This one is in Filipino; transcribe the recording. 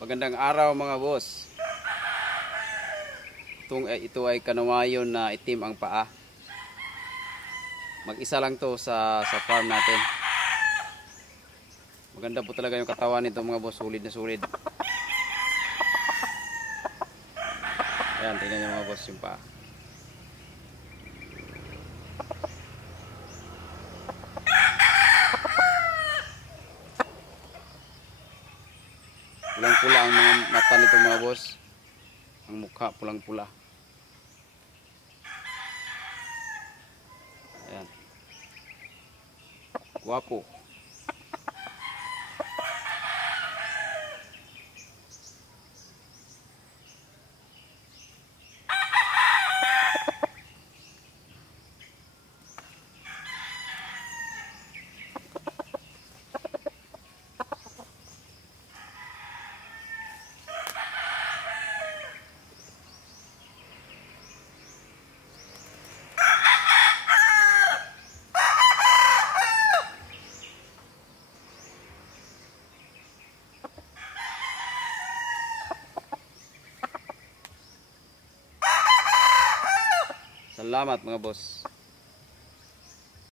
Magandang araw mga boss. Ito ay kanawayon na itim ang paa. Mag-isa lang to sa farm natin. Maganda po talaga yung katawan nito mga boss, solid na solid. Ayan, tingnan nyo mga boss yung paa. Pulang-pula ang mga mata nito mga boss. Ang mukha pulang-pula. Ayan. Guwapo. Salamat mga boss.